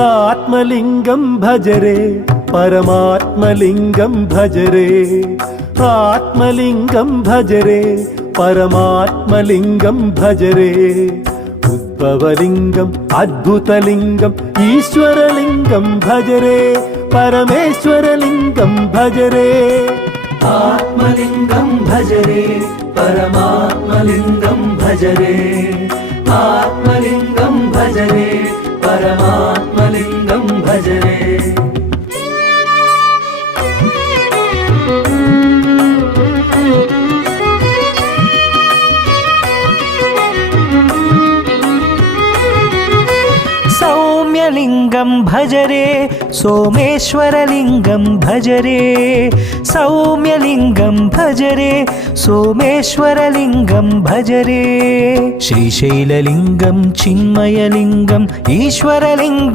ఆత్మలింగం భజరే పరమాత్మలింగం భజరే ఆత్మలింగం భజరే పరమాత్మలింగం భజరే ఉద్భవలింగం అద్భుతలింగం ఈశ్వరలింగం భజరే పరమేశ్వరలింగం భజరే ఆత్మలింగం భజరే పరమాత్మలింగం భజరే ఆత్మలింగం భజరే పరమాత్మలింగం భజరే సౌమ్యలింగం భజరే సోమేశ్వరలింగం భజరే సౌమ్యలింగం భజరే సోమేశ్వరలింగం భజరే శ్రీశైలలింగం చిన్మయలింగం ఈశ్వరలింగం